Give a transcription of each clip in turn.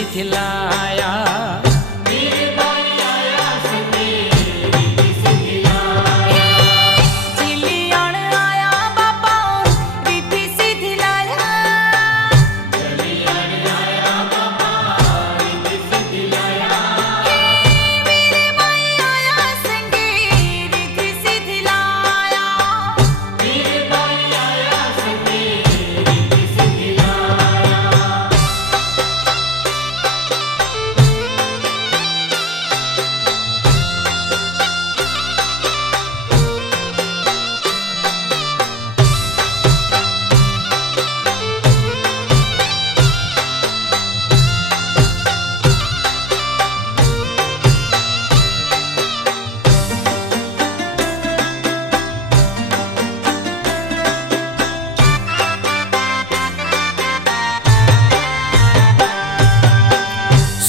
सीधी लाया।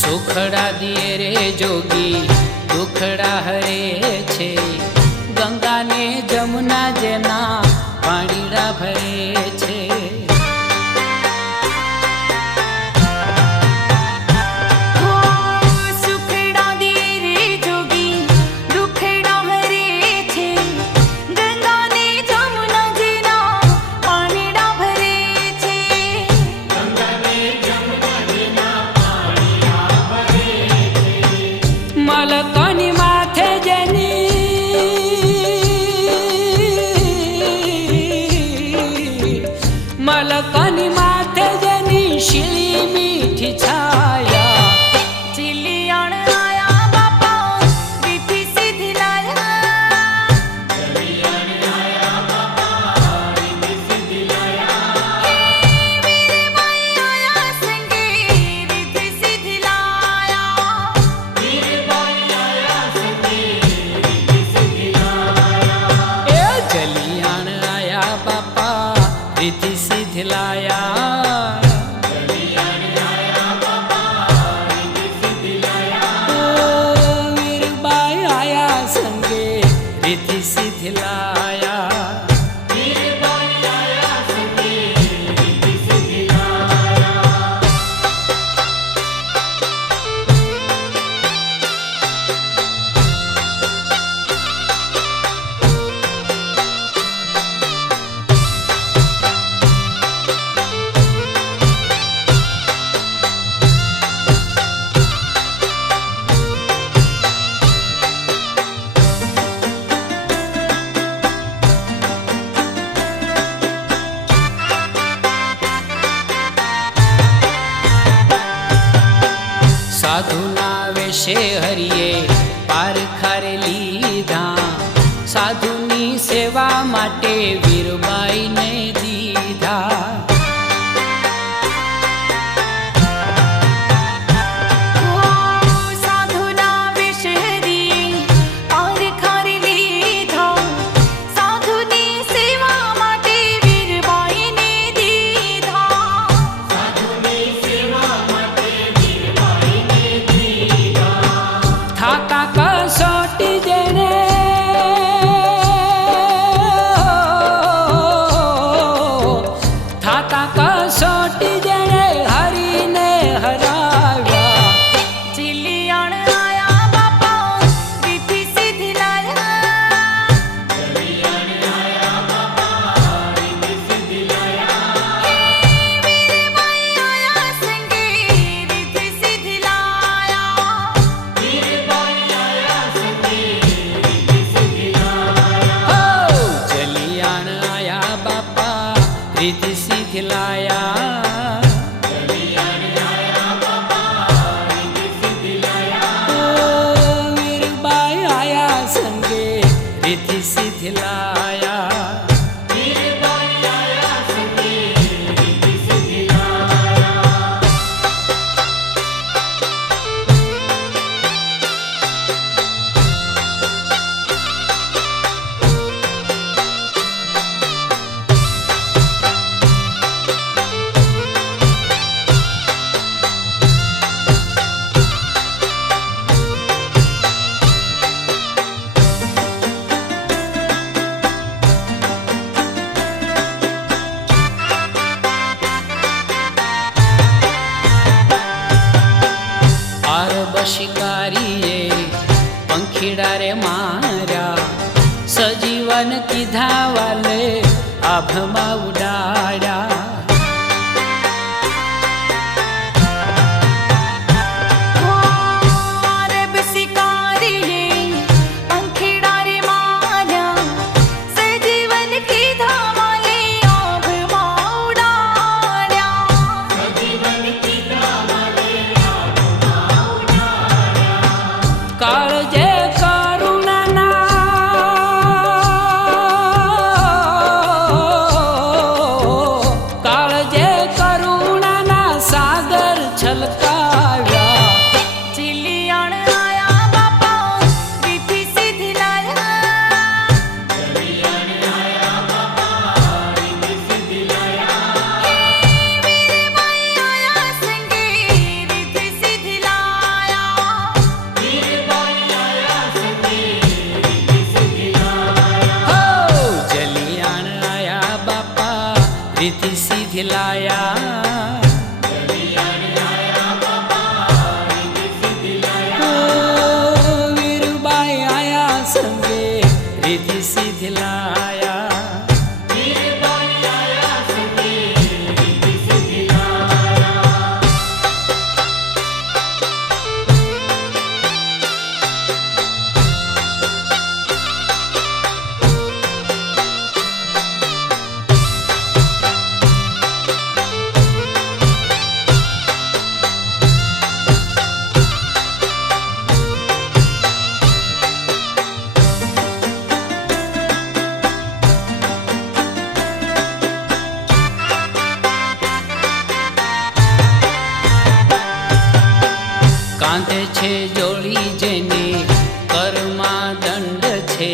सुखड़ा दिए रे जोगी दुखड़ा हरे छे, गंगा ने जमुना जेना पाणीड़ा भरे छे। मलकनी माथे जेनी मलकनी माथे जेनी शीली मीठी छाया। चिलियण आया बापा रीति सीधी लाया। चिलियण आया बापा रीति सीधी लाया। वीर भाई आया संगे रीति सीधी लाया। वीर भाई आया संगे रीति सीधी लाया। ए जलियाण आया बापा रीति सीधी लाया। जलियाण आया बापा रीति सीधी लाया। ओ वीर भाई आया संगे रीति सीधी लाया। वीर भाई आया संगे रीति सीधी लाया। साधुना वेशे हरिये पारखा रे लीधा, साधुनी सेवा माटे वीरबाई ने दीधा। थाका कसोटी जेने थाका कसोटी जेने हरी ने हराव्या। चिलियण आया बापा रीति सीधी लाया। चिलियण आया बापा रीति सीधी लाया। वीर भाई आया संगे रीति सीधी लाया। वीर भाई आया संगे रीति सीधी लाया। ओ जलियाण आया बापा रीति सीधी लाया। जलियाण आया बापा रीति सीधी लाया। ओ वीर भाई आया संगे रीति सीधी लाया। वीर भाई आया संगे रीति सीधी लाया। सिद्धि लाया। वीरबाई आया संगे रिद्धि सिद्धि लाया। કાંધે છે જોડી જેને કરમાં દંડ છે,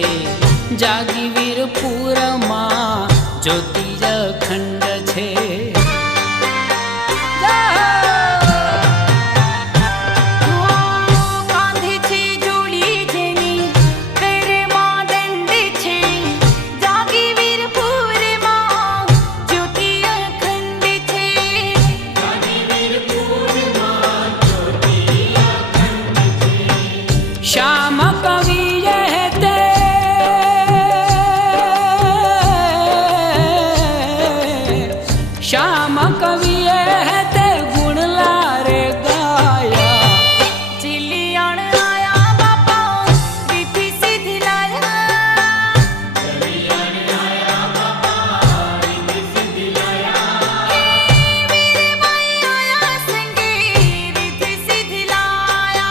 જાગી વીરપુરમાં જ્યોતિ અખંડ છે। श्याम कवि यहते श्याम कवि यहते गुण लारे गाया। चिलियण आया बापा रिद्धि सिद्धि लाया। वीरबाई आया संगे रिद्धि सिद्धि लाया।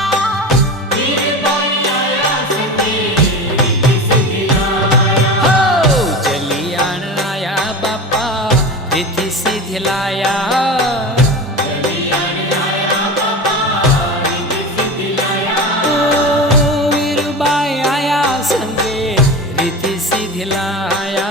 रिद्धि सिद्धि लाया। वीरबाई आया संगे रिद्धि सिद्धि लाया।